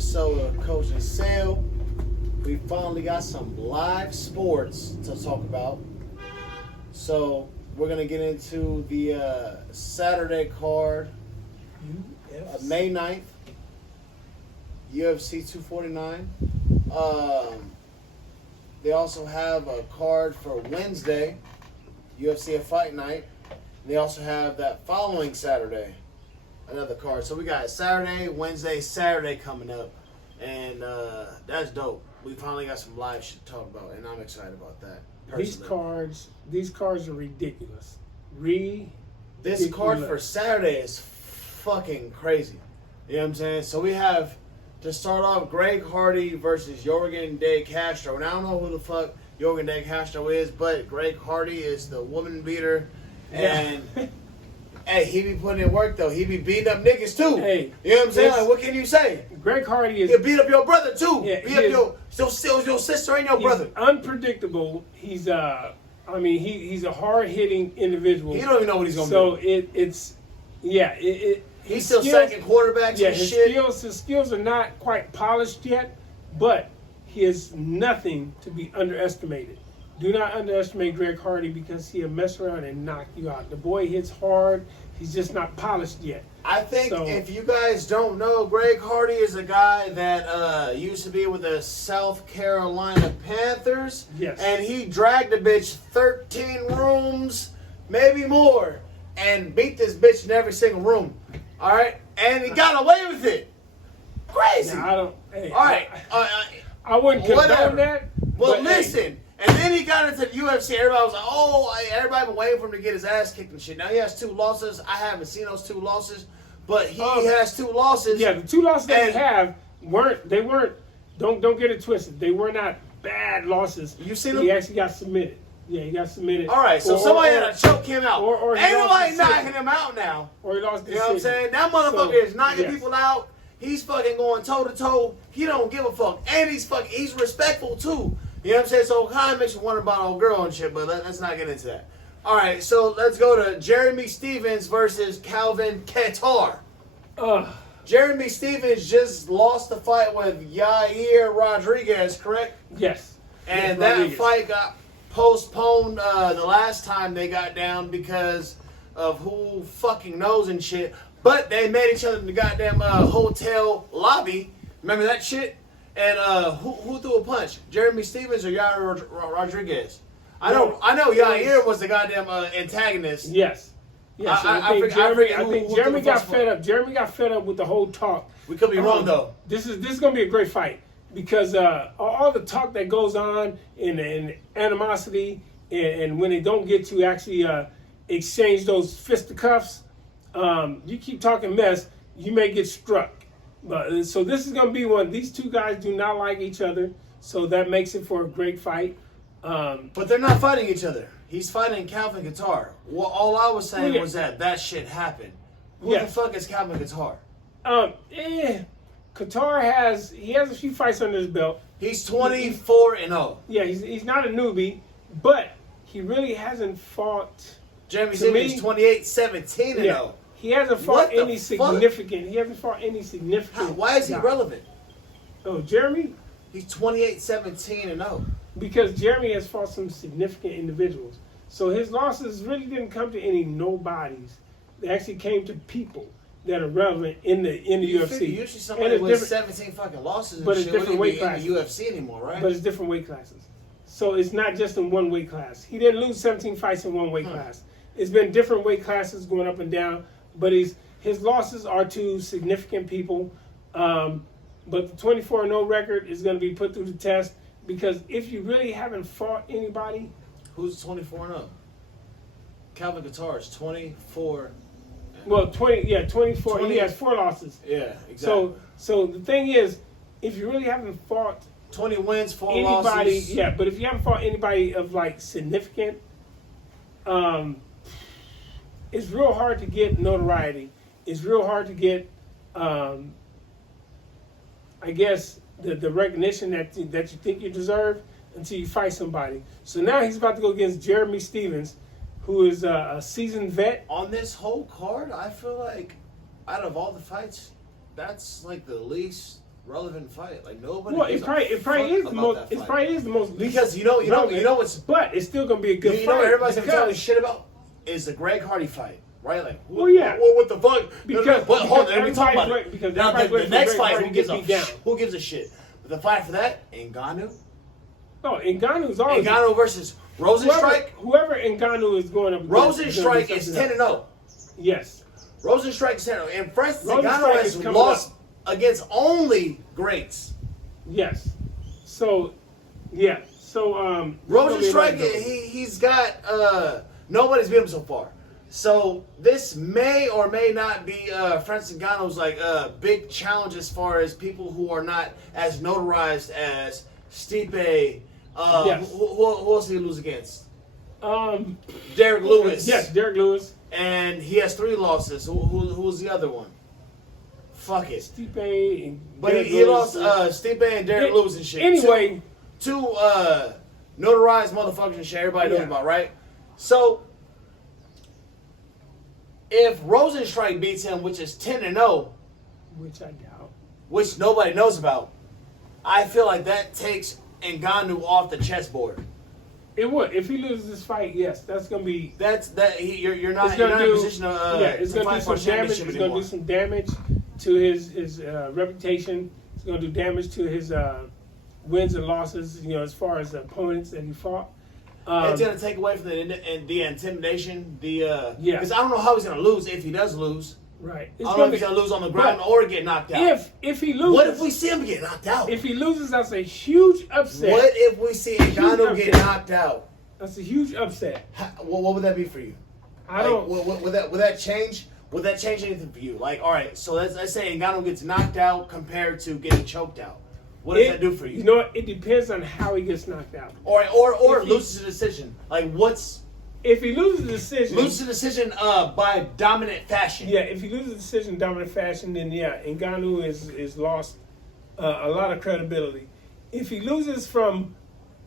episode of Coach and Sale. We finally got some live sports to talk about. So we're going to get into the Saturday card, May 9th, UFC 249. They also have a card for Wednesday, UFC a Fight Night. They also have that following Saturday, another card. So we got Saturday, Wednesday, Saturday coming up. And that's dope. We finally got some live shit to talk about, and I'm excited about that. Personally. These cards are ridiculous. This card for Saturday is fucking crazy. You know what I'm saying? So we have, to start off, Greg Hardy versus Jorgen De Castro. And I don't know who the fuck Jorgen De Castro is, but Greg Hardy is the woman beater. And hey, he be putting in work though. He be beating up niggas too. Hey, you know what I'm saying? Like, what can you say? Greg Hardy is. He'll beat up your brother too. Yeah, beat up your sister and your brother. Unpredictable. He's he's a hard hitting individual. He don't even know what he's gonna do. He's still second quarterback. Yeah, his skills are not quite polished yet, but he is nothing to be underestimated. Do not underestimate Greg Hardy because he'll mess around and knock you out. The boy hits hard. He's just not polished yet. I think if you guys don't know, Greg Hardy is a guy that used to be with the South Carolina Panthers. Yes. And he dragged a bitch 13 rooms, maybe more, and beat this bitch in every single room. All right? And he got away with it. Crazy. Now, all right. I wouldn't condone that. Well, listen. And then he got into the UFC. Everybody was like, oh, everybody been waiting for him to get his ass kicked and shit. Now he has 2 losses. I haven't seen those 2 losses, but he has 2 losses. Yeah, the 2 losses that he have weren't. Don't get it twisted. They were not bad losses. You seen them? He actually got submitted. Yeah, he got submitted. All right, so somebody had to choke him out. Or ain't nobody knocking him out now. Or he lost the You know what I'm saying? That motherfucker is knocking people out. He's fucking going toe to toe. He don't give a fuck, and he's respectful too. You know what I'm saying? So it kind of makes you wonder about old girl and shit, but let's not get into that. All right, so let's go to Jeremy Stephens versus Calvin Kattar. Jeremy Stephens just lost the fight with Yair Rodriguez, correct? Yes. And that fight got postponed the last time they got down because of who fucking knows and shit. But they met each other in the goddamn hotel lobby. Remember that shit? And who threw a punch? Jeremy Stephens or Yair Rodriguez? I know Yair was the goddamn antagonist. Yes. Yes. I think Jeremy got fed up. Jeremy got fed up with the whole talk. We could be wrong though. This is going to be a great fight because all the talk that goes on and animosity and when they don't get to actually exchange those fisticuffs, you keep talking mess, you may get struck. So this is going to be one. These 2 guys do not like each other, so that makes it for a great fight. But they're not fighting each other. He's fighting Calvin Kattar. Well, all I was saying was that shit happened. Who the fuck is Calvin Kattar? Kattar has a few fights under his belt. He's 24-0. Yeah, he's not a newbie, but he really hasn't fought. Jeremy Stephens is 28-17-0. Yeah. He hasn't fought any significant. He hasn't fought any significant. Why is he relevant? Oh, Jeremy? He's 28-17-0. Because Jeremy has fought some significant individuals. So his losses really didn't come to any nobodies. They actually came to people that are relevant in the UFC. Usually somebody with 17 fucking losses and shit wouldn't be in the UFC anymore, right? But it's different weight classes. So it's not just in one weight class. He didn't lose 17 fights in one weight class. It's been different weight classes going up and down. But his losses are to significant people. But the 24-0 record is going to be put through the test because if you really haven't fought anybody. Who's 24-0? Calvin Kattar is 24. Well, 24. He has 4 losses. Yeah, exactly. So the thing is, if you really haven't fought 20 wins, 4 anybody, losses. Yeah, but if you haven't fought anybody of like significant, it's real hard to get notoriety. It's real hard to get, I guess, the recognition that you think you deserve until you fight somebody. So now he's about to go against Jeremy Stephens, who is a seasoned vet. On this whole card, I feel like out of all the fights, that's like the least relevant fight. Like nobody. Well, it probably is the most. It probably is the most. Because you know what's. But it's still gonna be a good fight. You know what everybody's gonna tell you shit about is the Greg Hardy fight, right? Like, yeah. What the fuck? Because hold on, let me talk about it. Because now the next fight, who gives a shit? But the fight for that, Ngannou. No, Ngannou's always. Ngannou versus Rosenstrike. Whoever Ngannou is going up. Rosenstrike is 10-0. Yes. Rosenstrike is 10-0, and Francis Ngannou has lost against only greats. Yes. So, yeah. So Rosenstrike, he's got nobody's beat him so far. So this may or may not be Francis Ngannou's like big challenge as far as people who are not as notarized as Stipe. Yes. Who else did he lose against? Derek Lewis. Yes, Derek Lewis. And he has 3 losses. Who's the other one? Fuck it. Stipe and but he lost Stipe and Derek Lewis and shit. Anyway. Two notarized motherfuckers and shit everybody knows about, right? So, if Rosenstrike beats him, which is 10-0, which I doubt, which nobody knows about, I feel like that takes Ngannou off the chessboard. It would. If he loses this fight, yes, that's gonna be. You're not in a position to. It's gonna do some damage. It's gonna do some damage to his reputation. It's gonna do damage to his wins and losses. You know, as far as the opponents that he fought. It's gonna take away from the intimidation. Because I don't know how he's gonna lose if he does lose. Right. I don't know if he's gonna lose on the ground or get knocked out. If he loses, what if we see him get knocked out? If he loses, that's a huge upset. What if we see Ngannou get knocked out? That's a huge upset. What would that be for you? I don't. Would that change? Would that change anything for you? Like, all right, so let's say Ngannou gets knocked out compared to getting choked out. What does that do for you? You know what? It depends on how he gets knocked out. Or loses a decision. Like what's if he loses the decision? Loses the decision by dominant fashion. Yeah, if he loses the decision dominant fashion, then yeah, Ngannou is lost a lot of credibility. If he loses from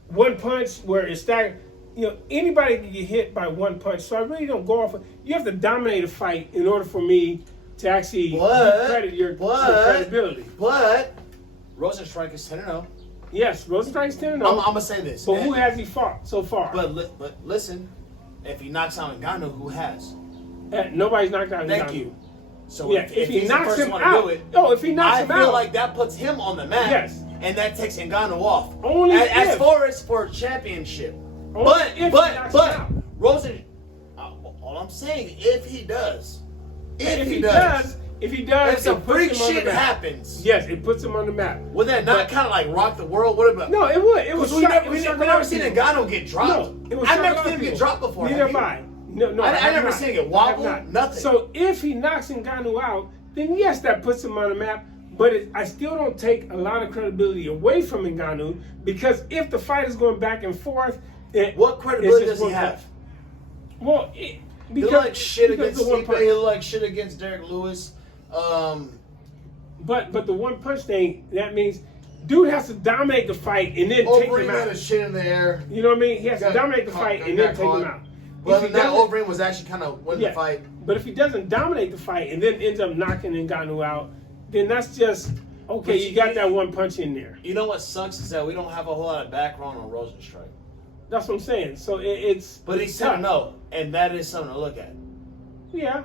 one punch where it's staggered, you know, anybody can get hit by one punch. So I really don't go off. You have to dominate a fight in order for me to actually credit your credibility. But Rosenstrike is 10-0. Yes, Rosenstrike's 10-0. I'm gonna say this. But who has he fought so far? But listen, if he knocks out Ngannou, who has? Nobody's knocked out Ngannou. Thank you. So yeah, if he knocks him out, if he knocks him out, I feel like that puts him on the map. Yes. And that takes Ngannou off. Only as far as for championship. But Rosen. All I'm saying, if he does, if some freak shit happens, yes, it puts him on the map. Would that not kind of like rock the world? What about? No, it would. It was. We never seen Ngannou get dropped. No, I've never seen him get dropped before. Neither have I. No, I never seen it wobble. Nothing. So if he knocks Ngannou out, then yes, that puts him on the map. But I still don't take a lot of credibility away from Ngannou because if the fight is going back and forth, what credibility does he have? Well, he looked like shit against Stipe. He looked like shit against Derek Lewis. But the one punch thing, that means dude has to dominate the fight and then take him out. Had his shit in the air. You know what I mean? He has to dominate the fight and then take him out. Well, that Overeem was actually kind of winning the fight. But if he doesn't dominate the fight and then ends up knocking Ngannou out, then that's just okay. You got that one punch in there. You know what sucks is that we don't have a whole lot of background on Rosenstrike. That's what I'm saying. So it's. But he's 10-0, and that is something to look at. Yeah.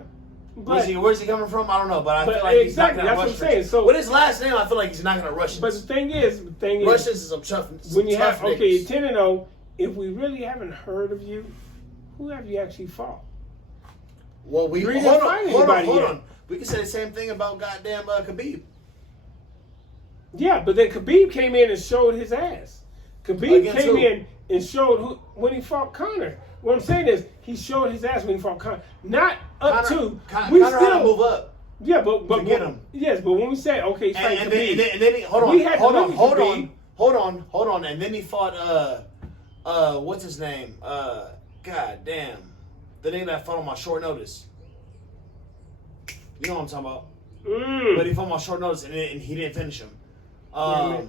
But where's he coming from? I don't know, but I feel like he's not going to rush. That's what I'm saying. So with his last name, I feel like he's not going to rush. But the thing is, Russians is some tough. When you have you're 10-0, if we really haven't heard of you, who have you actually fought? Well, hold on. We can say the same thing about goddamn Khabib. Yeah, but then Khabib came in and showed his ass. Khabib came in and showed when he fought Conor. What I'm saying is he showed his ass when he fought Conor. Not up to. We still had to move up. Yeah, but get him. Yes, but when we say okay, and then he, hold on, and then he fought what's his name? God damn, the nigga that fought on my short notice. You know what I'm talking about? But he fought on my short notice and he didn't finish him. I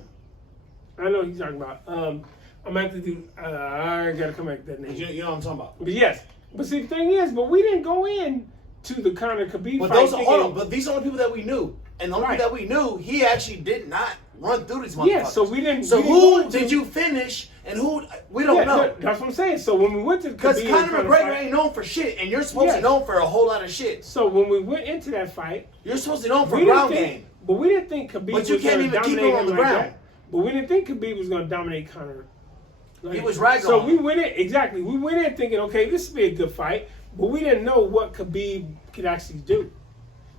know what you're talking about. I'm gonna have to do. I gotta come back to that name. You know what I'm talking about? But yes, but see the thing is, we didn't go in to the Conor Khabib fight. But these are the people that we knew. And the only that we knew, he actually did not run through these motherfuckers. Yeah, so we didn't. So we didn't who did you finish, and who we don't know? That's what I'm saying. So when we went to because Conor McGregor ain't known for shit, and you're supposed to be known for a whole lot of shit. So when we went into that fight, you're supposed to be known for ground game. But we didn't think Khabib was going to dominate him on the ground. But we didn't think Khabib was going to dominate Conor. He was right. So we went in We went in thinking, okay, this would be a good fight, but we didn't know what Khabib could actually do.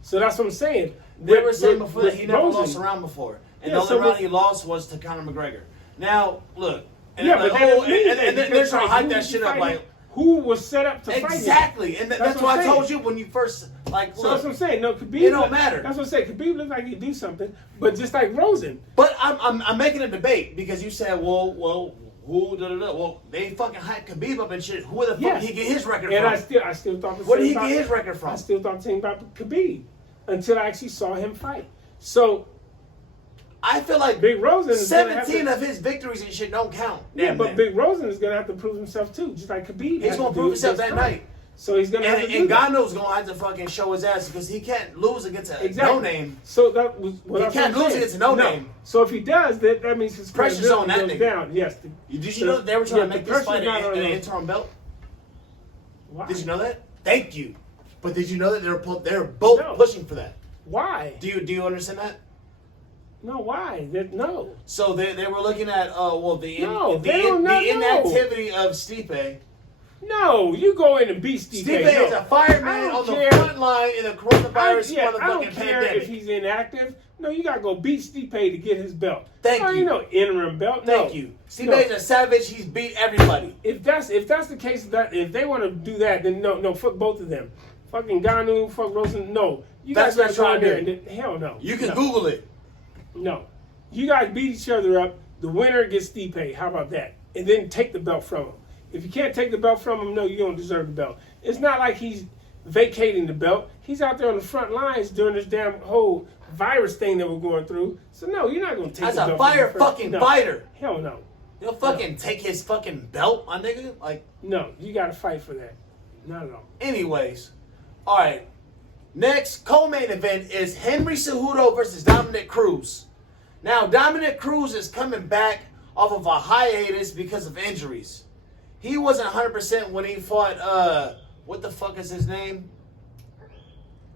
So that's what I'm saying. They were saying before that he never lost a round before. And the only round he lost was to Conor McGregor. Now, look. And they're trying to hype that shit up like... Who was set up to fight him. Exactly. And that's what I told you when you first... Like, so that's what I'm saying. No, Khabib... It don't matter. That's what I'm saying. Khabib looks like he do something, but just like Rosen. But I'm making a debate because you said, well, who, well, they fucking hyped Khabib up and shit. Who the fuck did he get his record from? And I still thought the same. Where did he get his record from? I still thought the same about Khabib until I actually saw him fight. So I feel like Big Rosen 17 of his victories and shit don't count. Yeah, but Big Rosen is gonna have to prove himself too, just like Khabib. He's gonna prove himself that night. So he's gonna have to and Gano's gonna have to fucking show his ass because he can't lose against a no name. So that was what he can't lose against a no name. So if he does, that means his pressure's on that goes nigga. Down. Yes. Did you know that they were trying to make this fight an interim belt? Why? Did you know that? Thank you. But did you know that they're both pushing for that? Why? Do you understand that? No, why? No. So they were looking at the inactivity of Stipe. No, you go in and beat Stipe. Stipe is a fireman on the front line in the coronavirus motherfucking pandemic. I don't care if he's inactive. No, you gotta go beat Stipe to get his belt. Thank you. Ain't no interim belt. Thank you. Stipe is a savage. He's beat everybody. If that's the case, that if they want to do that, then no, fuck both of them. Fucking Ngannou, fuck Rosen. No, you guys gotta go in there and hell no. You can Google it. No, you guys beat each other up. The winner gets Stipe. How about that? And then take the belt from him. If you can't take the belt from him, no, you don't deserve the belt. It's not like he's vacating the belt. He's out there on the front lines during this damn whole virus thing that we're going through. So no, you're not going to take the belt. As a fucking fighter. Hell no. You'll fucking take his fucking belt, my nigga? Like, no, you got to fight for that. Not at all. Anyways, all right. Next co-main event is Henry Cejudo versus Dominick Cruz. Now, Dominick Cruz is coming back off of a hiatus because of injuries. He wasn't 100% when he fought, what the fuck is his name?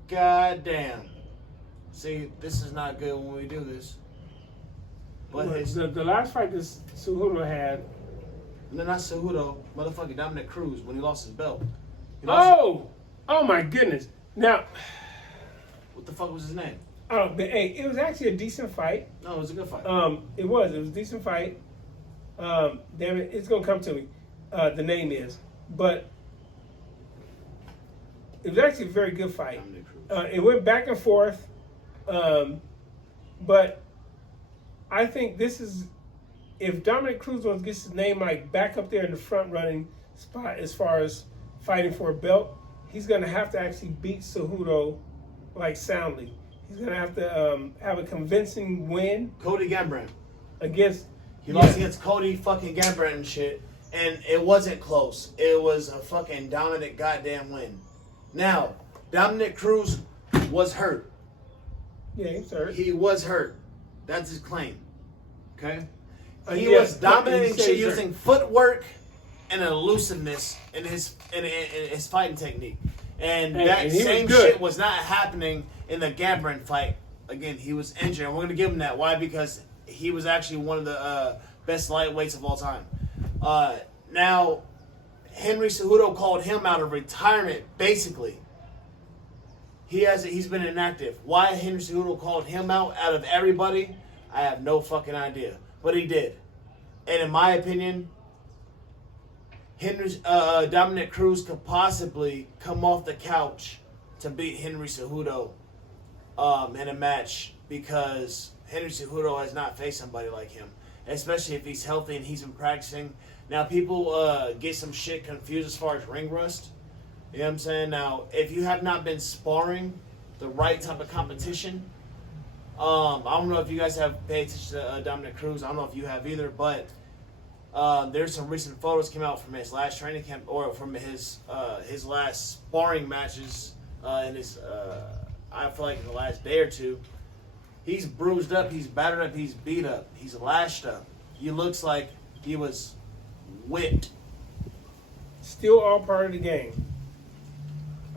God damn. See, this is not good when we do this. But the last fight that Cejudo had... No, not Cejudo. Motherfucking Dominick Cruz when he lost his belt. Oh my goodness. Now... What the fuck was his name? Oh, but hey, it was actually a decent fight. No, it was a good fight. It was a decent fight. Damn it, it's gonna come to me. The name is, but it was actually a very good fight. It went back and forth, but I think this is if Dominick Cruz wants to get his name like back up there in the front running spot as far as fighting for a belt, he's gonna have to actually beat Cejudo like soundly. He's gonna have to have a convincing win. Cody Garbrandt against he lost against Cody fucking Garbrandt and shit. And it wasn't close. It was a fucking dominant goddamn win. Now, Dominick Cruz was hurt. Yeah, he's hurt. He was hurt. That's his claim. Okay? He was dominating shit using footwork and elusiveness in his fighting technique. And that same shit was not happening in the Garbrandt fight. Again, he was injured. And we're going to give him that. Why? Because he was actually one of the best lightweights of all time. Now, Henry Cejudo called him out of retirement, basically. He's been inactive. Why Henry Cejudo called him out of everybody, I have no fucking idea. But he did. And in my opinion, Dominick Cruz could possibly come off the couch to beat Henry Cejudo in a match because Henry Cejudo has not faced somebody like him. Especially if he's healthy and he's been practicing. Now, people get some shit confused as far as ring rust. You know what I'm saying? Now, if you have not been sparring the right type of competition, I don't know if you guys have paid attention to Dominick Cruz. I don't know if you have either, but there's some recent photos came out from his last training camp or from his last sparring matches in his, I feel like in the last day or two. He's bruised up, he's battered up, he's beat up, he's lashed up. He looks like he was whipped. Still all part of the game.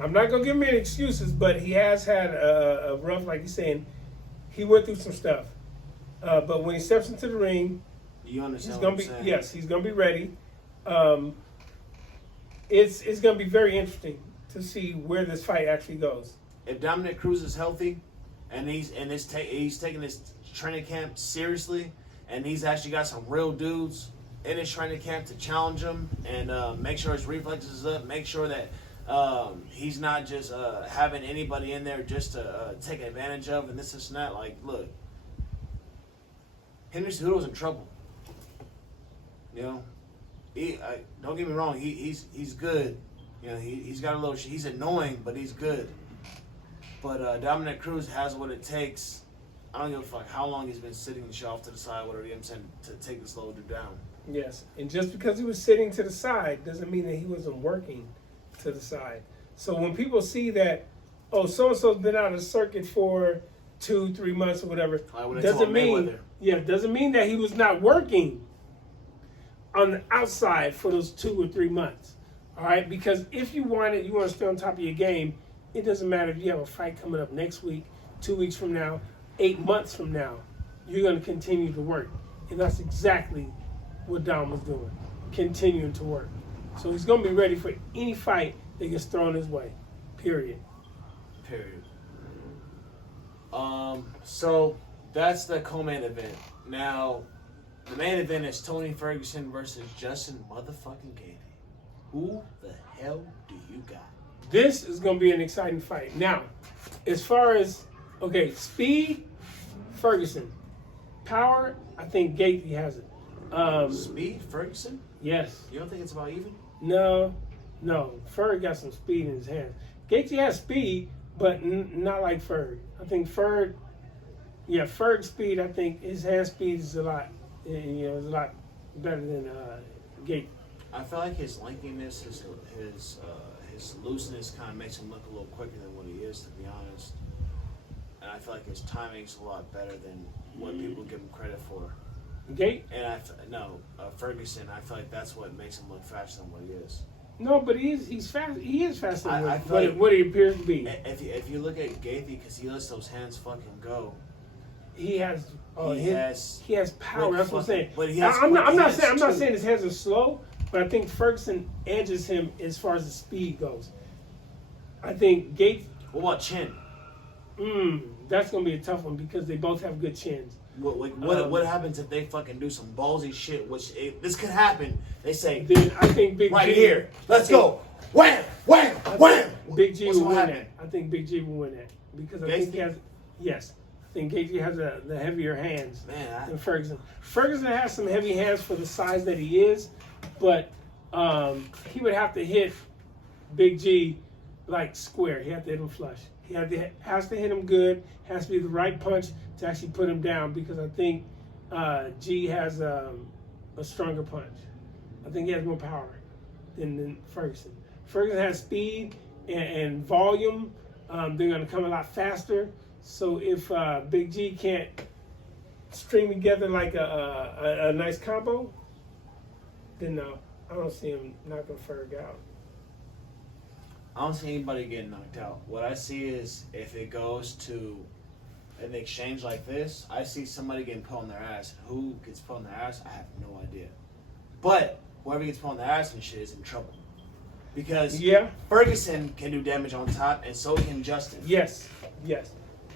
I'm not going to give him any excuses, but he has had a rough, like he's saying, he went through some stuff. But when he steps into the ring, you understand he's what going to I'm be, saying? yes, he's going to be ready. It's going to be very interesting to see where this fight actually goes. If Dominick Cruz is healthy, and he's taking his training camp seriously, and he's actually got some real dudes in his training camp to challenge him and make sure his reflexes is up, make sure that he's not just having anybody in there just to take advantage of and this and that. Like, look, Henry Cejudo's in trouble. You know, don't get me wrong, he's good. You know, he's got a little. He's annoying, but he's good. But Dominick Cruz has what it takes. I don't give a fuck how long he's been sitting and shit off to the side, whatever, you know what I'm saying, to take this loader down. Yes, and just because he was sitting to the side doesn't mean that he wasn't working to the side. So when people see that, oh, so-and-so's been out of circuit for 2-3 months or whatever, doesn't mean that he was not working on the outside for those 2 or 3 months. All right, because if you want to stay on top of your game, it doesn't matter if you have a fight coming up next week, 2 weeks from now, 8 months from now, you're going to continue to work. And that's exactly what Dom was doing, continuing to work. So he's going to be ready for any fight that gets thrown his way, period. So that's the co-main event. Now, the main event is Tony Ferguson versus Justin motherfucking Gaethje. Who the hell do you got? This is going to be an exciting fight. Now, as far as, okay, speed, Ferguson. Power, I think Gaethje has it. Speed, Ferguson? Yes. You don't think it's about even? No. Ferg got some speed in his hands. Gaethje has speed, but not like Ferg. I think Ferg's speed, I think his hand speed is a lot better than Gaethje. I feel like his lankiness, his looseness kind of makes him look a little quicker than what he is, to be honest. And I feel like his timing's a lot better than what people give him credit for. Gaethje? And Ferguson, I feel like that's what makes him look faster than what he is. No, but he's fast. He is faster than like what he appears to be. If you look at Gaethje, because he lets those hands fucking go. He has power. That's what I'm saying. But I'm not saying his hands are slow, but I think Ferguson edges him as far as the speed goes. I think Gaethje. What about chin? That's gonna be a tough one because they both have good chins. What happens if they fucking do some ballsy shit? This could happen. They say, then I think Big right G, here, let's go, wham, wham, wham. Big G will win happen? that. I think Big G will win that because I think he has. Yes, I think Gaethje has the heavier hands than Ferguson. Ferguson has some heavy hands for the size that he is, but he would have to hit Big G like square. He have to hit him flush. He has to hit him good. Has to be the right punch to actually put him down because I think G has a stronger punch. I think he has more power than Ferguson. Ferguson has speed and volume. They're going to come a lot faster. So if Big G can't string together like a nice combo, then no, I don't see him knocking Ferg out. I don't see anybody getting knocked out. What I see is if it goes to an exchange like this, I see somebody getting put on their ass. Who gets put on their ass, I have no idea. But whoever gets put on their ass and shit is in trouble. Because Ferguson can do damage on top, and so can Justin. Yes. I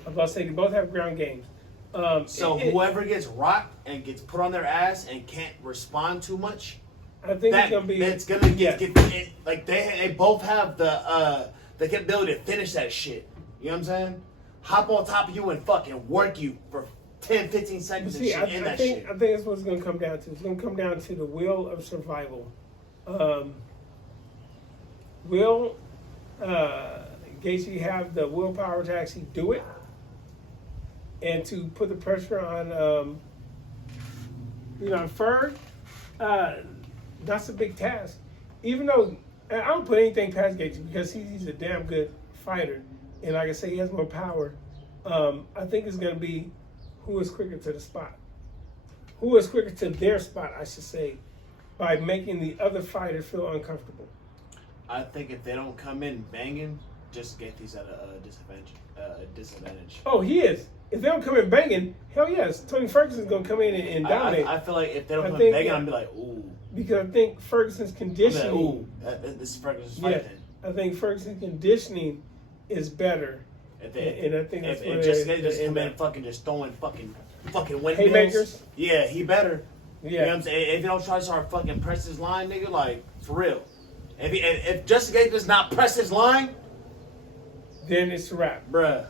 was about to say they both have ground games. Whoever gets rocked and gets put on their ass and can't respond too much, I think it's gonna be. It's gonna get like they both have the capability to finish that shit. You know what I'm saying? Hop on top of you and fucking work you for 10, 15 seconds and shit. I think that's what it's gonna come down to. It's gonna come down to the will of survival. Will Gaethje have the willpower to actually do it and to put the pressure on Ferg? That's a big task. Even though I don't put anything past Gaethje because he's a damn good fighter, and like I say, he has more power. I think it's going to be who is quicker to the spot? Who is quicker to their spot, I should say, by making the other fighter feel uncomfortable? I think if they don't come in banging, just Gaethje's at a disadvantage. Oh, he is. If they don't come in banging, hell yes, Tony Ferguson's gonna come in and dominate. I feel like if they don't come in banging, I'm be like, ooh. Because I think Ferguson's conditioning. This is Ferguson's fight. Yeah, I think Ferguson's conditioning is better. And I think that's if just come in fucking just throwing fucking windmills. Haymakers? Yeah, he better. Yeah. You know what I'm saying? If you don't try to start fucking press his line, nigga, like, for real. If Justin Gaethje does not press his line, then it's a wrap. Bruh.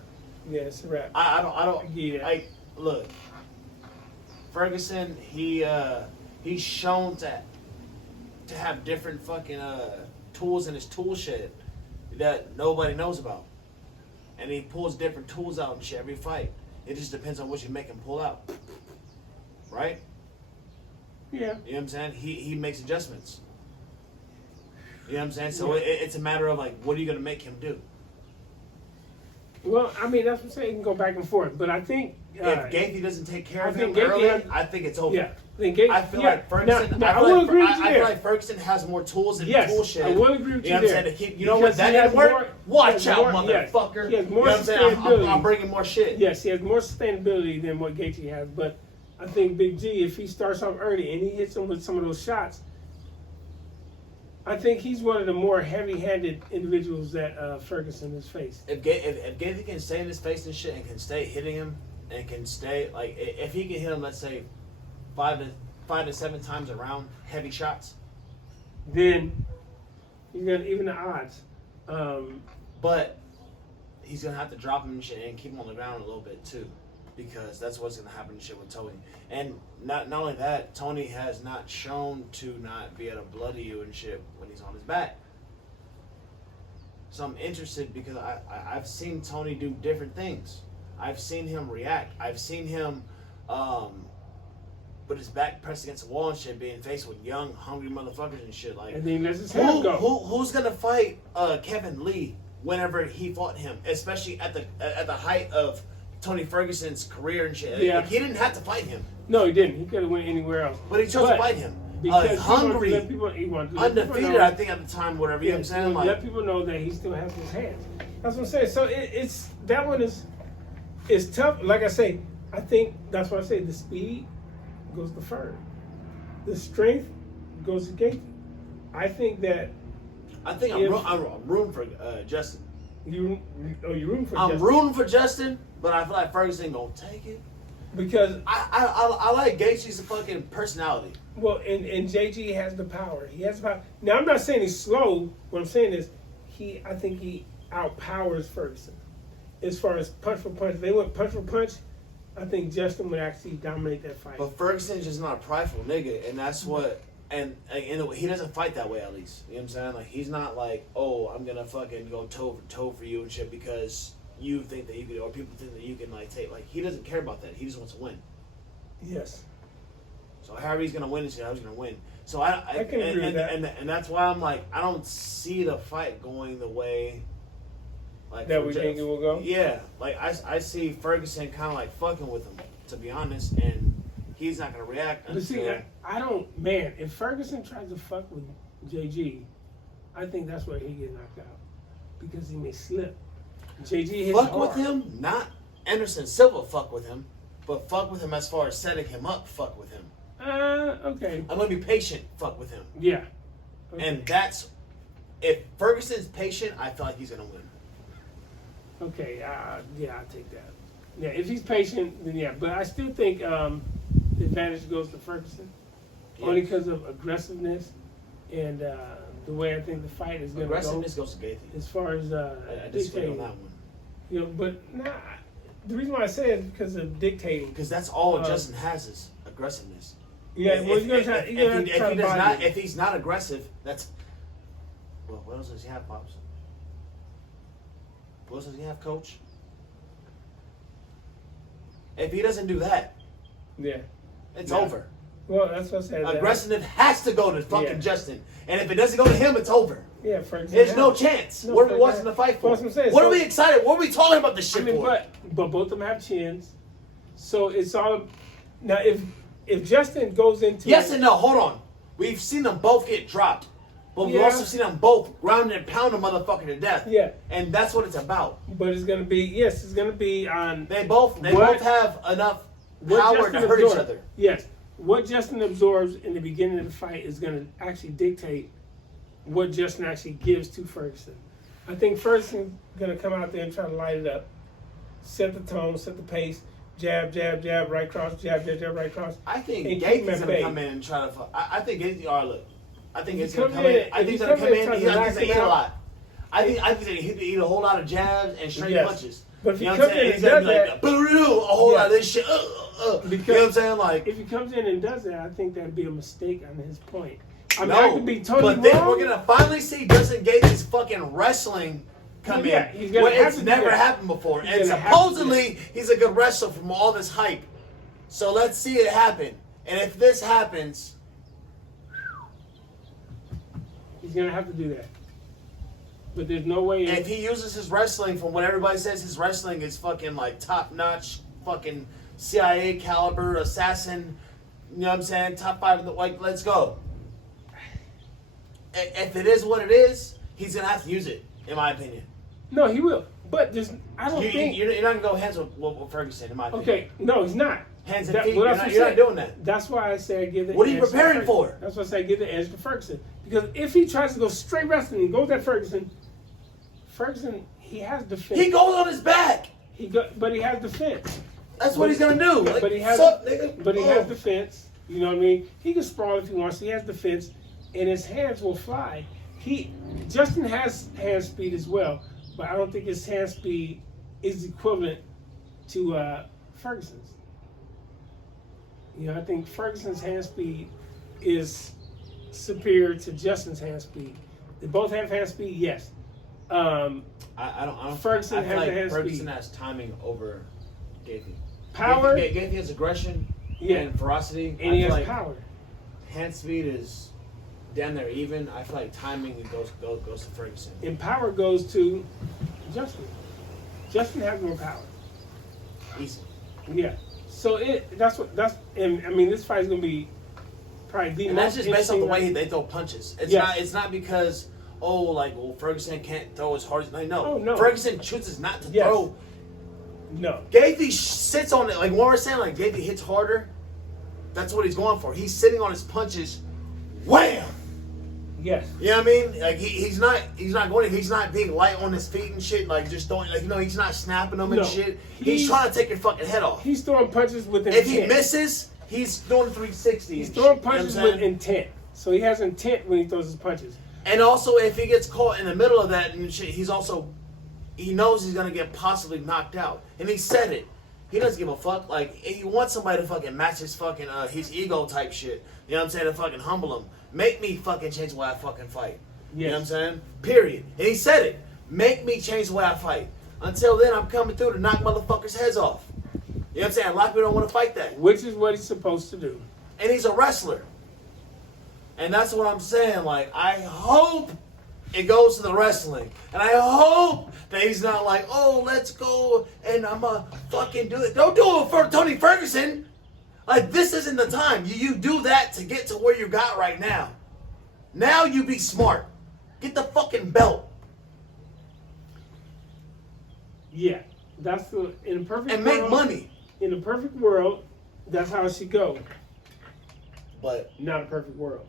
Yeah, it's a wrap. I don't Yeah. Look, Ferguson, he's shown to have different fucking tools in his tool shed that nobody knows about. And he pulls different tools out and shit every fight. It just depends on what you make him pull out. Right? Yeah. You know what I'm saying? He makes adjustments. You know what I'm saying? So it's a matter of like, what are you going to make him do? Well, I mean, that's what I'm saying. You can go back and forth. But I think... if Gaethje doesn't take care of him Gaethje early, I think it's over. Yeah. I feel like Ferguson. I feel like Ferguson has more tools in the yes, tool shed. I will agree with you know there. what I'm saying? To keep, you know what? That didn't work. Watch out, motherfucker. He has more you know what I'm saying? sustainability. I'm bringing more shit. Yes, he has more sustainability than what Gaethje has. But I think Big G, if he starts off early and he hits him with some of those shots, I think he's one of the more heavy-handed individuals that Ferguson has faced. If Gaethje can stay in his face and shit and can stay hitting him and can stay like if he can hit him, let's say 5 to 7 times around heavy shots, then you're gonna even the odds. But he's gonna have to drop him and shit and keep him on the ground a little bit too, because that's what's gonna happen and shit with Tony. And not only that, Tony has not shown to not be able to bloody you and shit when he's on his back. So I'm interested because I've seen Tony do different things. I've seen him react. I've seen him with his back pressed against the wall and shit, being faced with young, hungry motherfuckers and shit. Like, and then lets his hands go. Who's gonna fight Kevin Lee whenever he fought him, especially at the height of Tony Ferguson's career and shit? Yeah. Like, he didn't have to fight him. No, he didn't. He could have went anywhere else. But he chose to fight him. Because Hungry, he wanted to undefeated, I think at the time, whatever. You know what I'm saying? Like, let people know that he still has his hands. That's what I'm saying. So it's that one is tough. Like I say, I think that's why I say the speed goes to Ferg. The strength goes to Gaethje. I think I'm rooting for Justin. You're rooting for Justin? I'm rooting for Justin, but I feel like Ferguson ain't gonna take it. Because I like Gaethje's fucking personality. Well, and JG has the power. He has the power. Now, I'm not saying he's slow. What I'm saying is, I think he outpowers Ferguson. As far as punch for punch, if they went punch for punch, I think Justin would actually dominate that fight. But Ferguson's just not a prideful nigga, and that's what. And he doesn't fight that way, at least. You know what I'm saying? Like, he's not like, oh, I'm gonna fucking go toe for toe for you and shit because you think that you can, or people think that you can like take. Like, he doesn't care about that. He just wants to win. Yes. So however he's gonna win and shit, how he's gonna win. So I can agree with that. And that's why I'm like, I don't see the fight going the way like that we think it will go. Yeah, like I see Ferguson kind of like fucking with him, to be honest, and he's not gonna react. But see, I don't. Man, if Ferguson tries to fuck with JG, I think that's where he get knocked out because he may slip. JG hits fuck hard. with him, not Anderson Silva. Fuck with him, but fuck with him as far as setting him up. Fuck with him. Okay. I'm gonna be patient. Fuck with him. Yeah. Okay. And that's if Ferguson's patient, I feel like he's gonna win. Okay. Yeah, I'll take that. Yeah, if he's patient, then yeah. But I still think the advantage goes to Ferguson, only because of aggressiveness and the way I think the fight is going to go. Aggressiveness goes to Gaethje. As far as I disagree on that one. You know, but the reason why I say it is because of dictating. Because that's all Justin has is aggressiveness. Yeah, well, if he's not aggressive, that's. Well, what else does he have, Pops? What else does he have, Coach? If he doesn't do that, it's over. Well, that's what I said. Aggressiveness has to go to fucking Justin, and if it doesn't go to him, it's over. Yeah, Ferguson. There's no chance. No, what are we watching the fight for? What are we excited? What are we talking about this shit for? But both of them have chins, So it's all now. If Justin goes into yes and no, hold on. We've seen them both get dropped, but we've also seen them both ground and pound a motherfucker to death. Yeah, and that's what it's about. But it's gonna be it's gonna be on. They both have enough power to hurt each other. Yes, what Justin absorbs in the beginning of the fight is gonna actually dictate what Justin actually gives to Ferguson. I think Ferguson's gonna come out there and try to light it up, set the tone, set the pace. Jab, jab, jab, right cross, jab, jab, jab, right cross. I think Gaethje's gonna come in and try to. I think Gaethje. Look, I think he's gonna come in. I think he's gonna come in. He's gonna eat a lot. I think he's gonna eat a whole lot of jabs and straight punches. But if he comes in and does that, a whole lot of this shit. You know what I'm saying? Like, if he comes in and does that, I think that'd be a mistake on his point. I mean, no, I could be totally but then wrong. we're gonna finally see Justin Gaethje's fucking wrestling come in. It's never happened before, and supposedly he's a good wrestler from all this hype. So let's see it happen. And if this happens, he's gonna have to do that. But there's no way. If he uses his wrestling, from what everybody says, his wrestling is fucking like top notch, fucking CIA caliber assassin. You know what I'm saying? Top 5 of the let's go. If it is what it is, he's gonna have to use it, in my opinion. No, he will. But I don't think you're not gonna go hands with Ferguson, in my opinion. Okay, no, he's not. Hands and feet. You're not doing that. That's why I say I give the. What are you preparing for? That's why I say I give the edge to Ferguson, because if he tries to go straight wrestling and goes at Ferguson, he has defense. He goes on his back. But he has defense. That's what he's gonna do. Like, but he has. nigga? But he has defense. You know what I mean? He can sprawl if he wants. He has defense, and his hands will fly. Justin has hand speed as well, but I don't think his hand speed is equivalent to Ferguson's. You know, I think Ferguson's hand speed is superior to Justin's hand speed. They both have hand speed, yes. I don't. Ferguson has the hand Ferguson speed. has timing over Gaethje. Power. Gaethje has aggression and ferocity. And he has power. Hand speed is down there even. I feel like timing goes to Ferguson. And power goes to Justin. Justin has more power. Easy. Yeah. So and I mean this fight is gonna be probably the and most that's just based on the way they throw punches. It's not because Ferguson can't throw as hard as no. Ferguson chooses not to throw. No. Gaethje sits on it like what we're saying, like Gaethje hits harder. That's what he's going for. He's sitting on his punches. Wham! Yes. You know what I mean? Like he's not being light on his feet and shit, like just throwing he's not snapping them and shit. He's trying to take your fucking head off. He's throwing punches with intent. If he misses, he's throwing 360. He's throwing punches with intent. So he has intent when he throws his punches. And also if he gets caught in the middle of that and shit, he knows he's gonna get possibly knocked out. And he said it. He doesn't give a fuck. Like, if you want somebody to fucking match his fucking his ego type shit, you know what I'm saying, to fucking humble him. Make me fucking change the way I fucking fight. Yes. You know what I'm saying? Period. And he said it. Make me change the way I fight. Until then, I'm coming through to knock motherfuckers' heads off. You know what I'm saying? A lot of people don't want to fight that. Which is what he's supposed to do. And he's a wrestler. And that's what I'm saying. Like, I hope it goes to the wrestling. And I hope that he's not like, oh, let's go and I'm going to fucking do it. Don't do it for Tony Ferguson. Like, this isn't the time. You do that to get to where you got right now. Now you be smart. Get the fucking belt. Yeah. That's in a perfect and world. make money. In a perfect world, that's how it should go. But not a perfect world.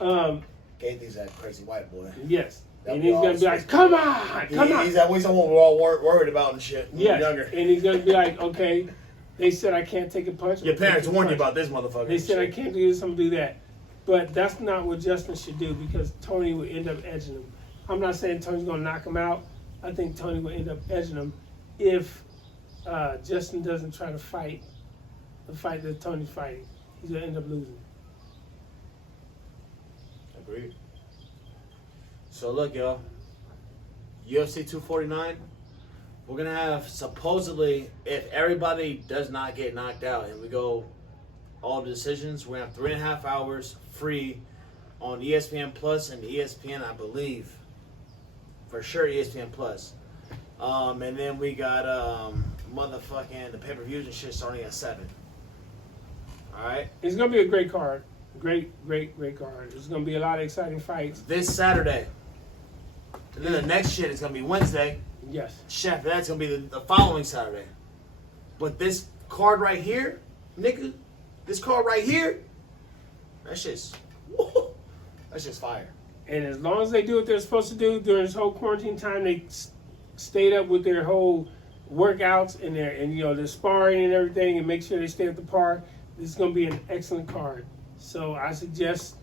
Gaethje's that crazy white boy. Yes. And he's going to be like, come on. He's that way someone we're all worried about and shit when we're younger. And he's going to be like, okay, they said I can't take a punch. Your parents warned you about this motherfucker. They said I can't do this, I'm going to do that. But that's not what Justin should do because Tony will end up edging him. I'm not saying Tony's going to knock him out. I think Tony will end up edging him if Justin doesn't try to fight the fight that Tony's fighting. He's going to end up losing. Agreed. So look, y'all. UFC 249. We're gonna have supposedly, if everybody does not get knocked out and we go all the decisions, we're gonna have 3.5 hours free on ESPN Plus and ESPN, I believe. For sure, ESPN Plus. And then we got motherfucking the pay-per-views and shit starting at 7. All right. It's gonna be a great card. Great card. There's gonna be a lot of exciting fights. This Saturday. And then the next shit is gonna be Wednesday. Yes. Shit after that's gonna be the following Saturday. But this card right here, nigga, this card right here, that's just fire. And as long as they do what they're supposed to do during this whole quarantine time, they stayed up with their whole workouts and their sparring and everything, and make sure they stay at the par. This is gonna be an excellent card. So I suggest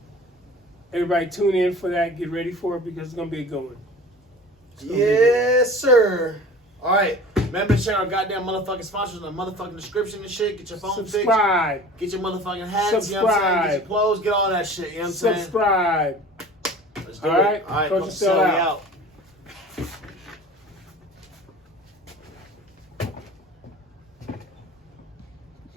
everybody tune in for that. Get ready for it because it's gonna be a good one. Yes, sir. All right. Remember to check our goddamn motherfucking sponsors in the motherfucking description and shit. Get your phone Subscribe. fixed. Get your motherfucking hats. Subscribe. You know what I'm saying? Get your clothes. Get all that shit. You know what I'm saying? Subscribe. Let's do all it. right. All right. Coach Coach Sell Sell out. out.